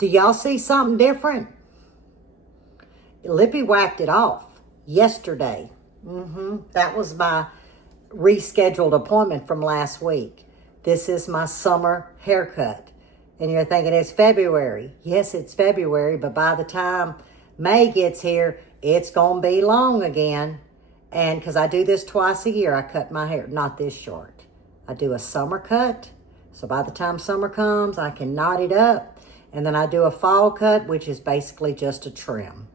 Do y'all see something different? Lippy whacked it off yesterday. That was my rescheduled appointment from last week. This is my summer haircut. And you're thinking it's February. Yes, it's February, but by the time May gets here, it's going to be long again. And because I do this twice a year, I cut my hair, not this short. I do a summer cut. So by the time summer comes, I can knot it up. And then I do a fall cut, which is basically just a trim.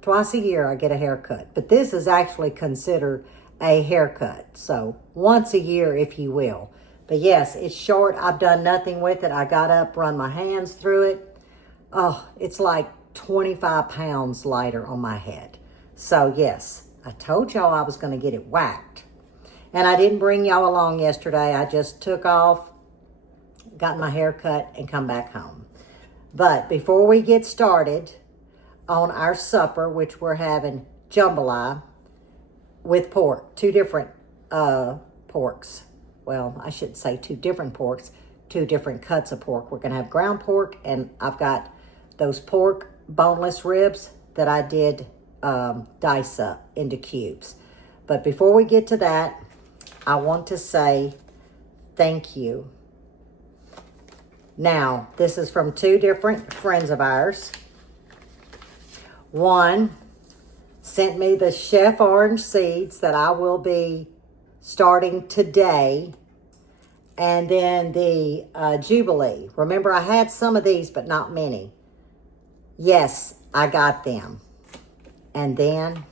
Twice a year, I get a haircut. But this is actually considered a haircut. So once a year, if you will. But yes, it's short. I've done nothing with it. I got up, run my hands through it. Oh, it's like 25 pounds lighter on my head. So yes, I told y'all I was going to get it whacked. And I didn't bring y'all along yesterday. I just took off, got my hair cut, and come back home. But before we get started on our supper, which we're having jambalaya with pork, two different porks. Well, I should say two different porks, two different cuts of pork. We're going to have ground pork, and I've got those pork boneless ribs that I did dice up into cubes. But before we get to that, I want to say thank you. Now, this is from two different friends of ours. One sent me the chef orange seeds that I will be starting today. And then the Jubilee. Remember, I had some of these, but not many. Yes, I got them. And then,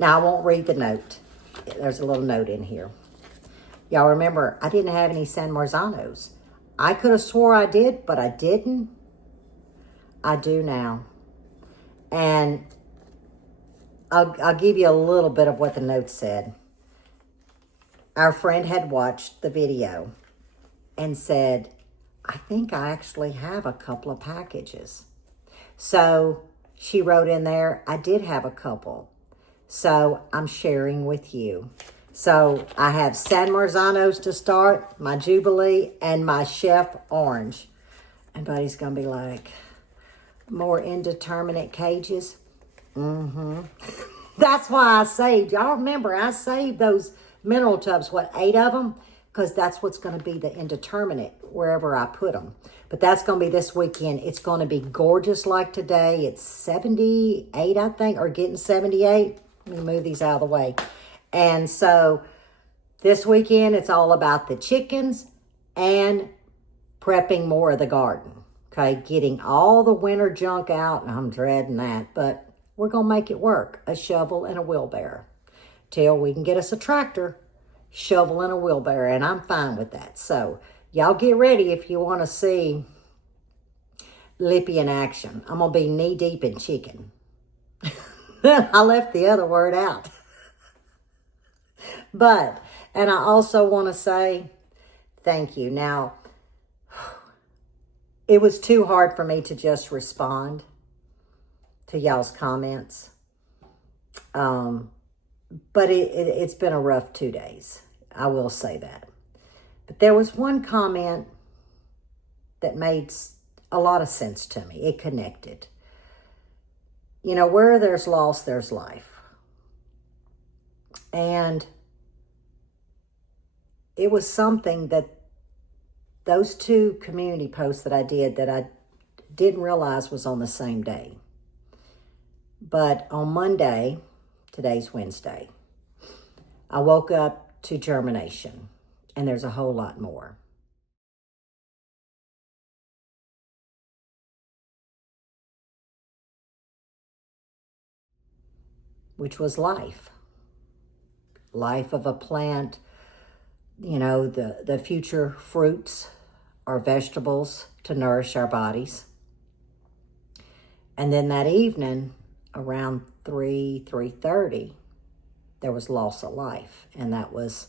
now I won't read the note. There's a little note in here. Y'all remember, I didn't have any San Marzanos. I could have swore I did, but I didn't. I do now. And I'll give you a little bit of what the note said. Our friend had watched the video and said, I think I actually have a couple of packages. So she wrote in there, I did have a couple. So I'm sharing with you. So I have San Marzanos to start, my Jubilee, and my Chef Orange. And Buddy's going to be like, more indeterminate cages? That's why I saved. Y'all remember, I saved those mineral tubs, 8 of them? Because that's what's going to be the indeterminate wherever I put them. But that's going to be this weekend. It's going to be gorgeous like today. It's 78, I think, or getting 78. Let me move these out of the way. And so this weekend, it's all about the chickens and prepping more of the garden. Okay, getting all the winter junk out. I'm dreading that, but we're going to make it work. A shovel and a wheelbarrow. Till we can get us a tractor, shovel and a wheelbarrow, and I'm fine with that. So y'all get ready if you want to see Lippy in action. I'm going to be knee deep in chicken. I left the other word out. But, and I also want to say thank you. Now, it was too hard for me to just respond to y'all's comments. But it's been a rough 2 days. I will say that. But there was one comment that made a lot of sense to me. It connected. You know, where there's loss, there's life. And it was something that those two community posts that I did that I didn't realize was on the same day. But on Monday, today's Wednesday, I woke up to germination, and there's a whole lot more. Which was life. Life of a plant, you know, the future fruits or vegetables to nourish our bodies. And then that evening, around 3:30, there was loss of life. And that was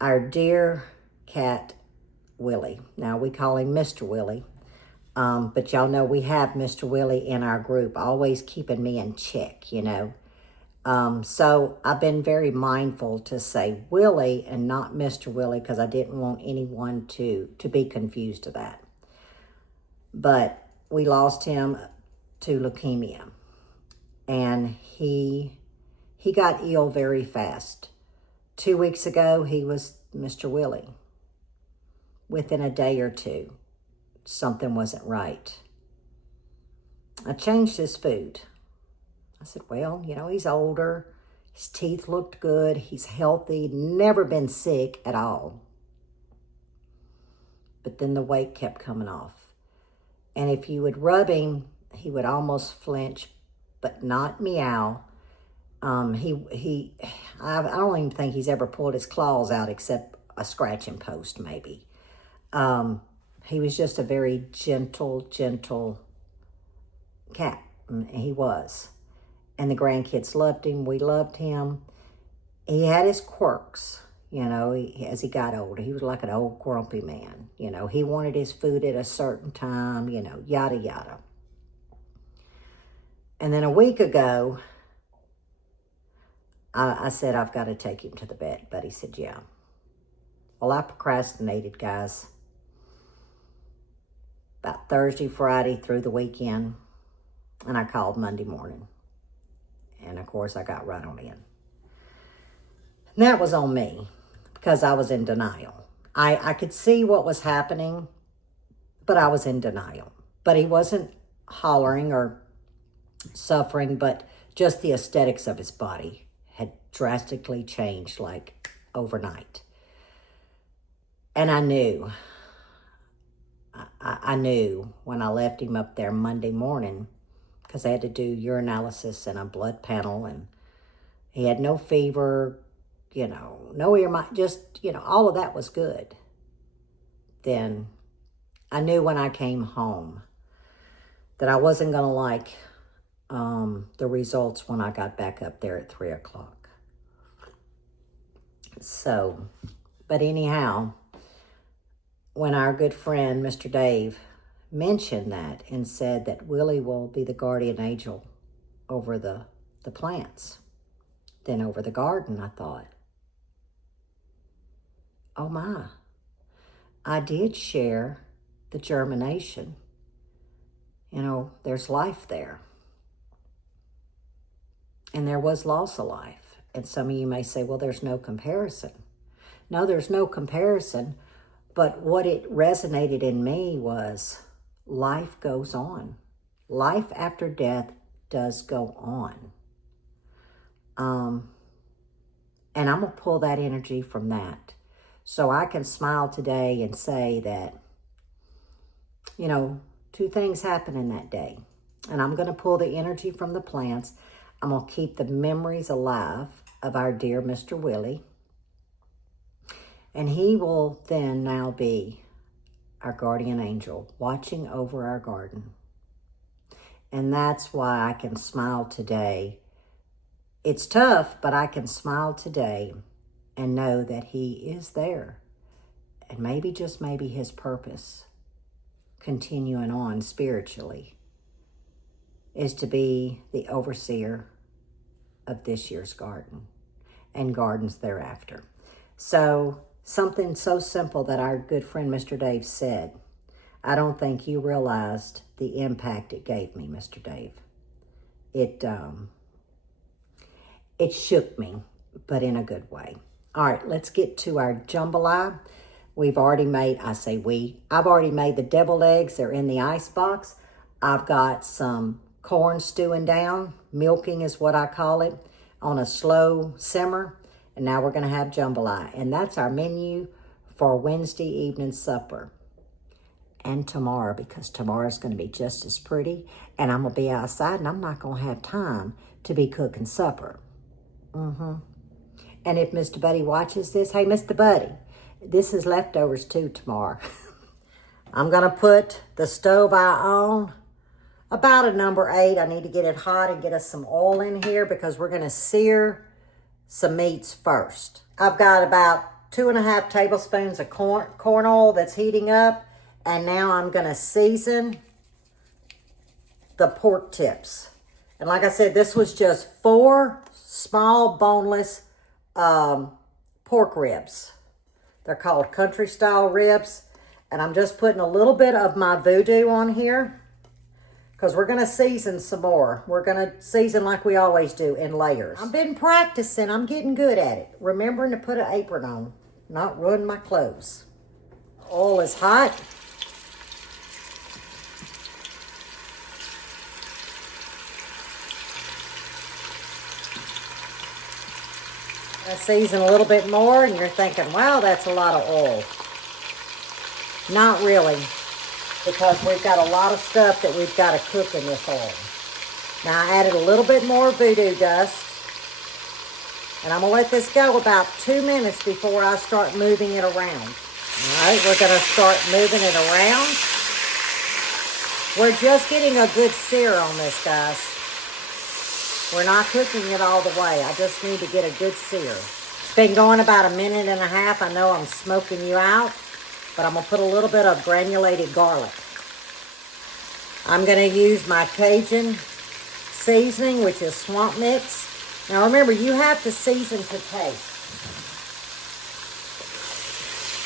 our dear cat, Willie. Now, we call him Mr. Willie. But y'all know we have Mr. Willie in our group, always keeping me in check, you know. So I've been very mindful to say Willie and not Mr. Willie because I didn't want anyone to be confused of that. but we lost him to leukemia. And he got ill very fast. 2 weeks ago, he was Mr. Willie. Within a day or two, something wasn't right. I changed his food. I said, well, you know, he's older. His teeth looked good. He's healthy. Never been sick at all. But then the weight kept coming off. And if you would rub him, he would almost flinch, but not meow. I don't even think he's ever pulled his claws out except a scratching post, maybe. He was just a very gentle cat. He was. And the grandkids loved him. We loved him. He had his quirks, you know, as he got older. He was like an old grumpy man. You know, he wanted his food at a certain time, you know, yada, yada. And then a week ago, I said, I've got to take him to the vet. But he said, yeah. Well, I procrastinated, guys. About Thursday, Friday, through the weekend. And I called Monday morning. And, of course, I got right on in. And that was on me because I was in denial. I could see what was happening, but I was in denial. But he wasn't hollering or suffering, but just the aesthetics of his body had drastically changed, like, overnight. And I knew. I knew when I left him up there Monday morning, because I had to do urinalysis and a blood panel, and he had no fever, you know, no ear, just, you know, all of that was good. Then I knew when I came home that I wasn't going to like the results when I got back up there at 3 o'clock. So, but anyhow, when our good friend, Mr. Dave, mentioned that and said that Willie will be the guardian angel over the plants, then over the garden, I thought, oh my, I did share the germination. You know, there's life there. And there was loss of life. And some of you may say, well, there's no comparison. No, there's no comparison. But what it resonated in me was life goes on. Life after death does go on. And I'm going to pull that energy from that. So I can smile today and say that, you know, 2 things happened in that day. And I'm going to pull the energy from the plants. I'm going to keep the memories alive of our dear Mr. Willie. And he will then now be our guardian angel, watching over our garden. And that's why I can smile today. It's tough, but I can smile today and know that he is there. And maybe, just maybe, his purpose, continuing on spiritually, is to be the overseer of this year's garden and gardens thereafter. So, something so simple that our good friend Mr. Dave said. I don't think you realized the impact it gave me, Mr. Dave. It shook me, but in a good way. All right, let's get to our jambalaya. We've already made, I've already made the deviled eggs. They're in the ice box. I've got some corn stewing down. Milking is what I call it, on a slow simmer. And now we're going to have jambalaya. And that's our menu for Wednesday evening supper. And tomorrow, because tomorrow's going to be just as pretty. And I'm going to be outside, and I'm not going to have time to be cooking supper. And if Mr. Buddy watches this, hey, Mr. Buddy, this is leftovers too tomorrow. I'm going to put the stove I own about a number 8. I need to get it hot and get us some oil in here because we're going to sear some meats first. I've got about 2.5 tablespoons of corn oil that's heating up. And now I'm going to season the pork tips. And like I said, this was just 4 small boneless pork ribs. They're called country style ribs. And I'm just putting a little bit of my voodoo on here because we're going to season some more. We're going to season like we always do in layers. I've been practicing. I'm getting good at it. Remembering to put an apron on, not ruin my clothes. Oil is hot. I season a little bit more and you're thinking, wow, that's a lot of oil. Not really, because we've got a lot of stuff that we've got to cook in this oil. Now I added a little bit more voodoo dust, and I'm going to let this go about 2 minutes before I start moving it around. All right, we're going to start moving it around. We're just getting a good sear on this, guys. We're not cooking it all the way. I just need to get a good sear. It's been going about 1.5 minutes. I know I'm smoking you out, but I'm going to put a little bit of granulated garlic. I'm going to use my Cajun seasoning, which is swamp mix. Now remember, you have to season to taste.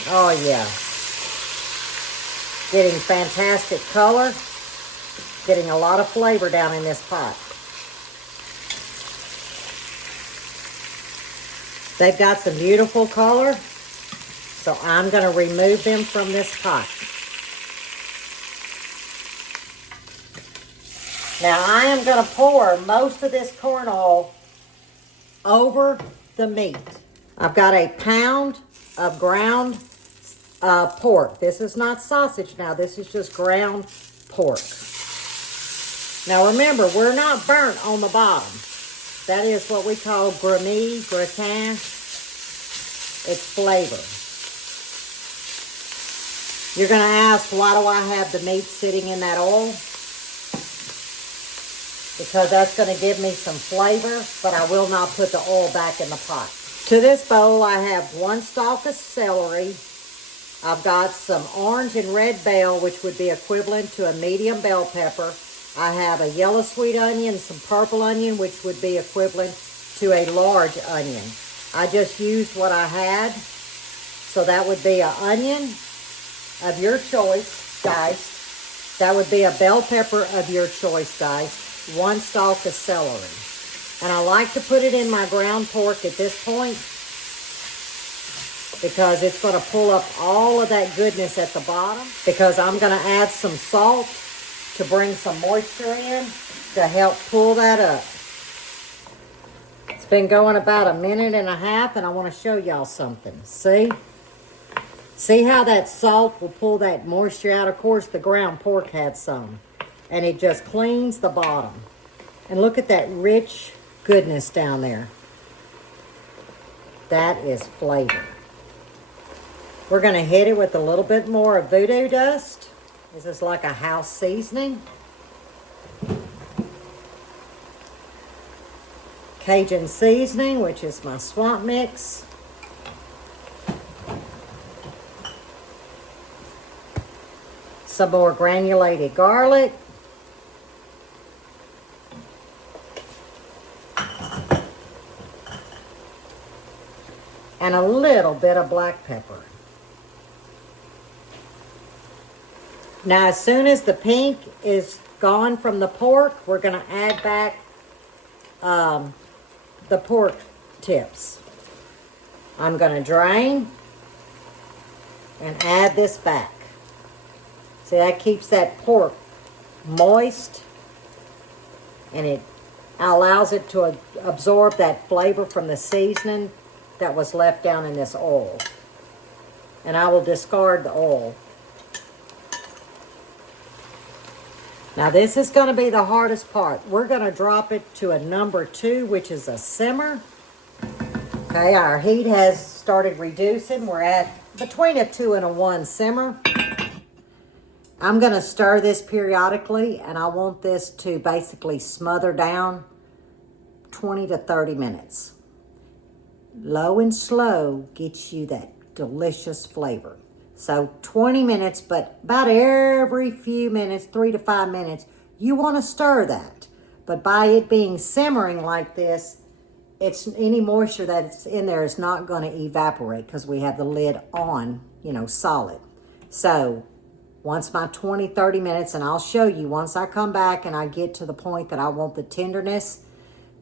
Oh yeah. Getting fantastic color. Getting a lot of flavor down in this pot. They've got some beautiful color, so I'm going to remove them from this pot. Now I am going to pour most of this corn oil over the meat. I've got a pound of ground pork. This is not sausage now. This is just ground pork. Now remember, we're not burnt on the bottom. That is what we call gratin. It's flavor. You're going to ask, why do I have the meat sitting in that oil? Because that's going to give me some flavor, but I will not put the oil back in the pot. To this bowl, I have 1 stalk of celery. I've got some orange and red bell, which would be equivalent to a medium bell pepper. I have a yellow sweet onion, some purple onion, which would be equivalent to a large onion. I just used what I had. So that would be an onion of your choice, guys. That would be a bell pepper of your choice, guys. 1 stalk of celery. And I like to put it in my ground pork at this point because it's going to pull up all of that goodness at the bottom, because I'm going to add some salt to bring some moisture in to help pull that up. It's been going about 1.5 minutes, and I want to show y'all something. See? See how that salt will pull that moisture out? Of course, the ground pork had some. And it just cleans the bottom. And look at that rich goodness down there. That is flavor. We're going to hit it with a little bit more of voodoo dust. This is like a house seasoning. Cajun seasoning, which is my swamp mix. Some more granulated garlic. And a little bit of black pepper. Now, as soon as the pink is gone from the pork, we're going to add back the pork tips. I'm going to drain and add this back. See, that keeps that pork moist, and it allows it to absorb that flavor from the seasoning that was left down in this oil. And I will discard the oil. Now this is going to be the hardest part. We're going to drop it to a number 2, which is a simmer. Okay, our heat has started reducing. We're at between a 2 and a 1 simmer. I'm going to stir this periodically, and I want this to basically smother down 20 to 30 minutes. Low and slow gets you that delicious flavor. So 20 minutes, but about every few minutes, 3 to 5 minutes, you want to stir that. But by it being simmering like this, it's any moisture that's in there is not going to evaporate because we have the lid on, you know, solid. So once my 20, 30 minutes, and I'll show you, once I come back and I get to the point that I want the tenderness,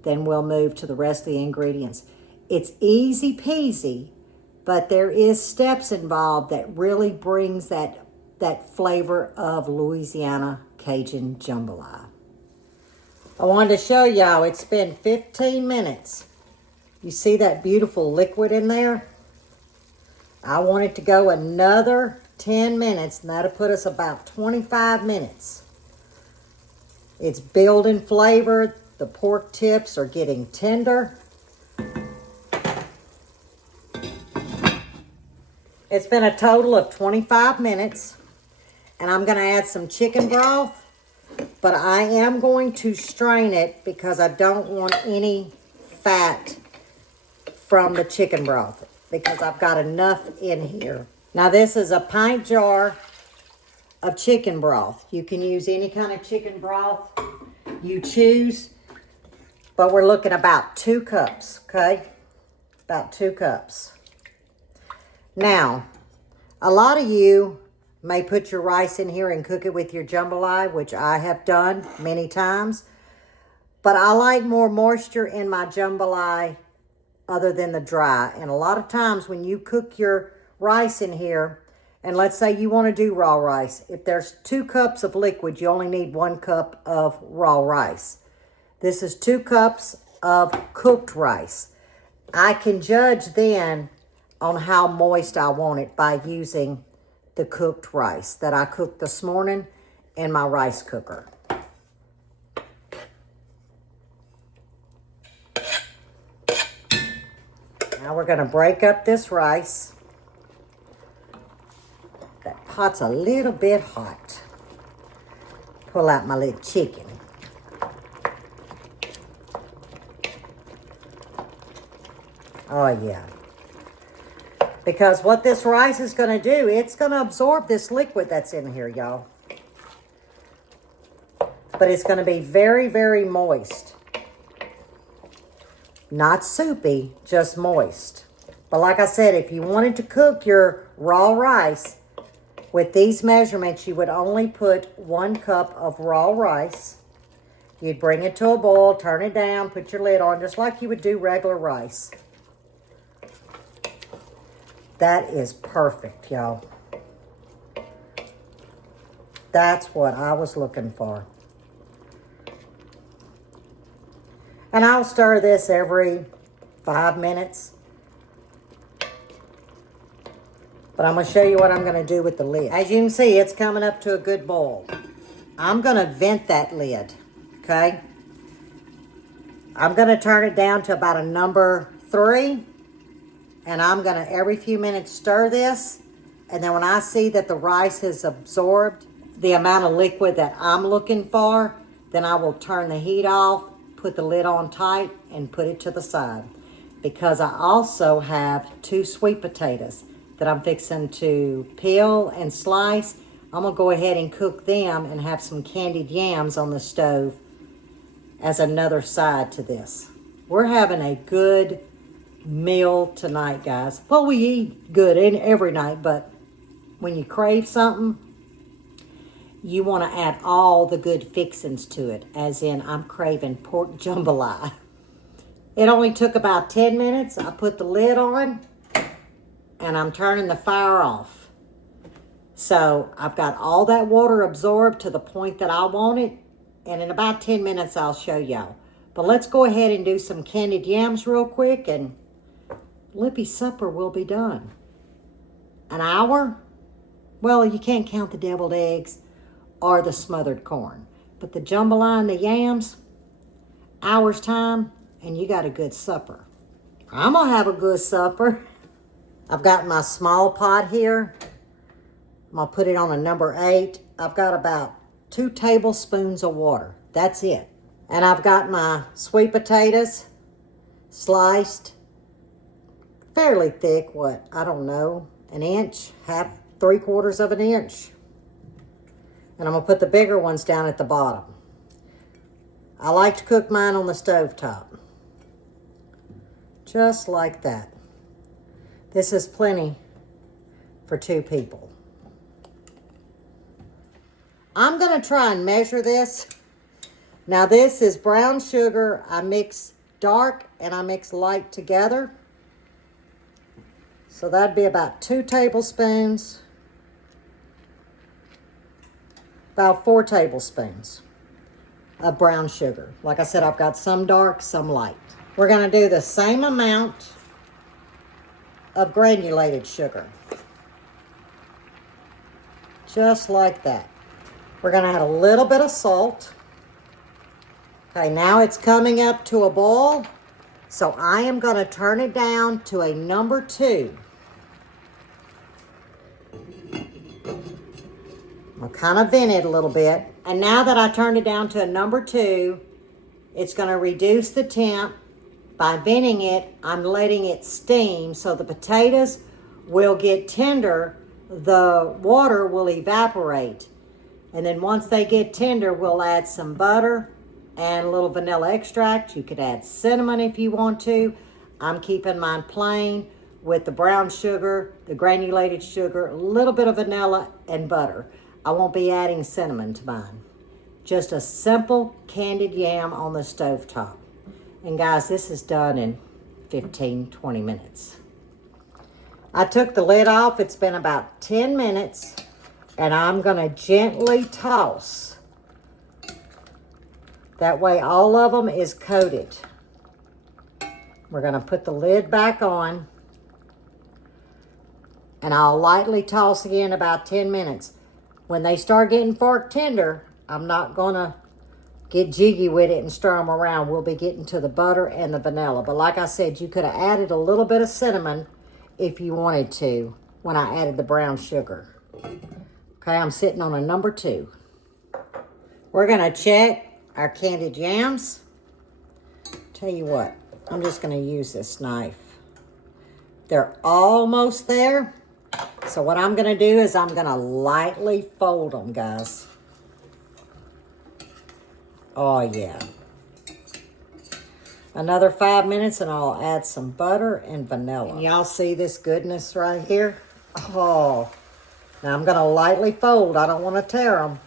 then we'll move to the rest of the ingredients. It's easy peasy, but there is steps involved that really brings that flavor of Louisiana Cajun Jambalaya. I wanted to show y'all, it's been 15 minutes. You see that beautiful liquid in there? I want it to go another 10 minutes, and that'll put us about 25 minutes. It's building flavor. The pork tips are getting tender. It's been a total of 25 minutes, and I'm going to add some chicken broth, but I am going to strain it because I don't want any fat from the chicken broth because I've got enough in here. Now this is a pint jar of chicken broth. You can use any kind of chicken broth you choose, but we're looking about 2 cups, okay? About 2 cups. Now, a lot of you may put your rice in here and cook it with your jambalaya, which I have done many times. But I like more moisture in my jambalaya other than the dry. And a lot of times when you cook your rice in here, and let's say you want to do raw rice, if there's 2 cups of liquid, you only need 1 cup of raw rice. This is 2 cups of cooked rice. I can judge then on how moist I want it by using the cooked rice that I cooked this morning in my rice cooker. Now we're going to break up this rice. That pot's a little bit hot. Pull out my little chicken. Oh yeah. Because what this rice is going to do, it's going to absorb this liquid that's in here, y'all. But it's going to be very, very moist. Not soupy, just moist. But like I said, if you wanted to cook your raw rice with these measurements, you would only put 1 cup of raw rice. You'd bring it to a boil, turn it down, put your lid on, just like you would do regular rice. That is perfect, y'all. That's what I was looking for. And I'll stir this every 5 minutes. But I'm going to show you what I'm going to do with the lid. As you can see, it's coming up to a good boil. I'm going to vent that lid, okay? I'm going to turn it down to about a number 3. And I'm going to, every few minutes, stir this. And then when I see that the rice has absorbed the amount of liquid that I'm looking for, then I will turn the heat off, put the lid on tight, and put it to the side. Because I also have 2 sweet potatoes that I'm fixing to peel and slice. I'm going to go ahead and cook them and have some candied yams on the stove as another side to this. We're having a good meal tonight, guys. Well, we eat good every night, but when you crave something, you want to add all the good fixings to it, as in I'm craving pork jambalaya. It only took about 10 minutes. I put the lid on and I'm turning the fire off. So I've got all that water absorbed to the point that I want it, and in about 10 minutes I'll show y'all. But let's go ahead and do some candied yams real quick, and Lippy's supper will be done. An hour? Well, you can't count the deviled eggs or the smothered corn. But the jambalaya and the yams, hour's time, and you got a good supper. I'm going to have a good supper. I've got my small pot here. I'm going to put it on a number 8. I've got about 2 tablespoons of water. That's it. And I've got my sweet potatoes sliced fairly thick, I don't know, an inch, 3/4 of an inch. And I'm going to put the bigger ones down at the bottom. I like to cook mine on the stovetop. Just like that. This is plenty for 2 people. I'm going to try and measure this. Now this is brown sugar. I mix dark and I mix light together. So that'd be about 2 tablespoons. About 4 tablespoons of brown sugar. Like I said, I've got some dark, some light. We're going to do the same amount of granulated sugar. Just like that. We're going to add a little bit of salt. Okay, now it's coming up to a boil. So I am going to turn it down to a number 2. I'll kind of vent it a little bit. And now that I turned it down to a number 2, it's going to reduce the temp. By venting it, I'm letting it steam so the potatoes will get tender. The water will evaporate. And then once they get tender, we'll add some butter and a little vanilla extract. You could add cinnamon if you want to. I'm keeping mine plain with the brown sugar, the granulated sugar, a little bit of vanilla and butter. I won't be adding cinnamon to mine. Just a simple candied yam on the stovetop. And guys, this is done in 15, 20 minutes. I took the lid off. It's been about 10 minutes. And I'm going to gently toss. That way all of them is coated. We're going to put the lid back on. And I'll lightly toss again about 10 minutes. When they start getting fork tender, I'm not going to get jiggy with it and stir them around. We'll be getting to the butter and the vanilla. But like I said, you could have added a little bit of cinnamon if you wanted to when I added the brown sugar. Okay, I'm sitting on a number 2. We're going to check our candied yams. Tell you what, I'm just going to use this knife. They're almost there. So what I'm going to do is I'm going to lightly fold them, guys. Oh, yeah. Another 5 minutes and I'll add some butter and vanilla. Can y'all see this goodness right here? Oh, now I'm going to lightly fold. I don't want to tear them.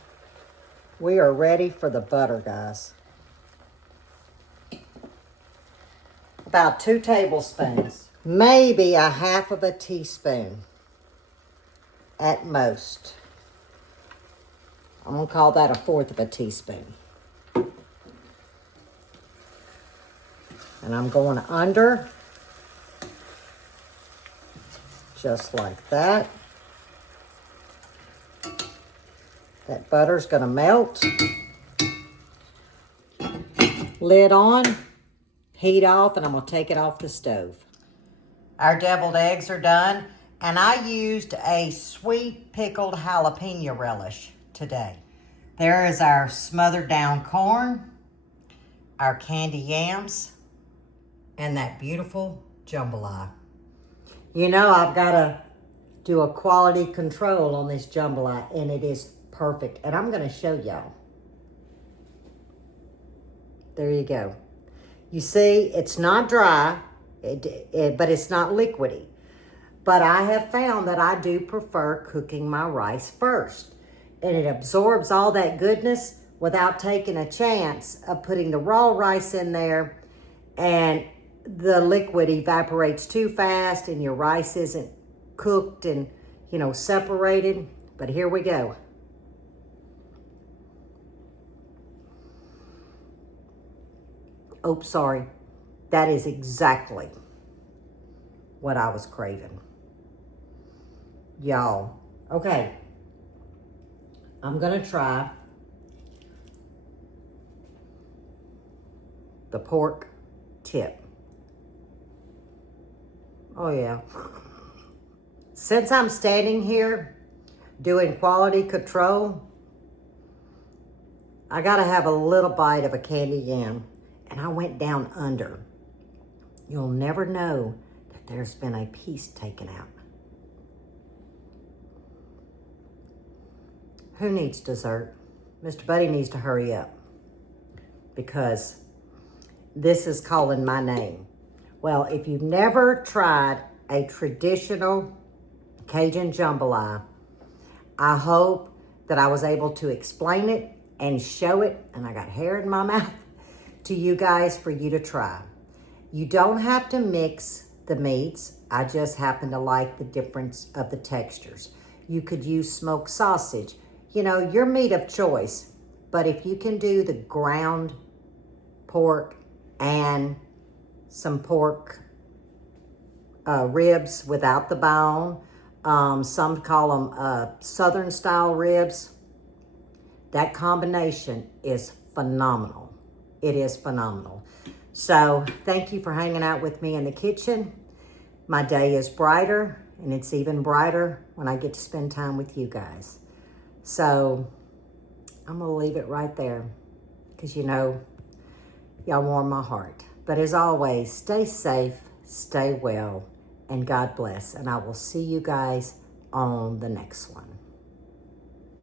We are ready for the butter, guys. About 2 tablespoons. Maybe a half of a teaspoon at most. I'm going to call that a 1/4 of a teaspoon. And I'm going under, just like that. That butter's going to melt. Lid on, heat off, and I'm going to take it off the stove. Our deviled eggs are done, and I used a sweet pickled jalapeno relish today. There is our smothered down corn, our candy yams, and that beautiful jambalaya. You know, I've got to do a quality control on this jambalaya, and it is perfect. And I'm going to show y'all. There you go. You see, it's not dry, but it's not liquidy. But I have found that I do prefer cooking my rice first. And it absorbs all that goodness without taking a chance of putting the raw rice in there, and the liquid evaporates too fast and your rice isn't cooked and, you know, separated. But here we go. Oh, sorry. That is exactly what I was craving. Y'all. Okay. I'm going to try the pork tip. Oh, yeah. Since I'm standing here doing quality control, I got to have a little bite of a candy yam. And I went down under. You'll never know that there's been a piece taken out. Who needs dessert? Mr. Buddy needs to hurry up, because this is calling my name. Well, if you've never tried a traditional Cajun jambalaya, I hope that I was able to explain it and show it, and I got hair in my mouth, to you guys for you to try. You don't have to mix the meats. I just happen to like the difference of the textures. You could use smoked sausage, you know, your meat of choice. But if you can do the ground pork and some pork ribs without the bone, some call them Southern style ribs, that combination is phenomenal. It is phenomenal. So thank you for hanging out with me in the kitchen. My day is brighter, and it's even brighter when I get to spend time with you guys. So I'm gonna leave it right there because you know, y'all warm my heart. But as always, stay safe, stay well, and God bless. And I will see you guys on the next one.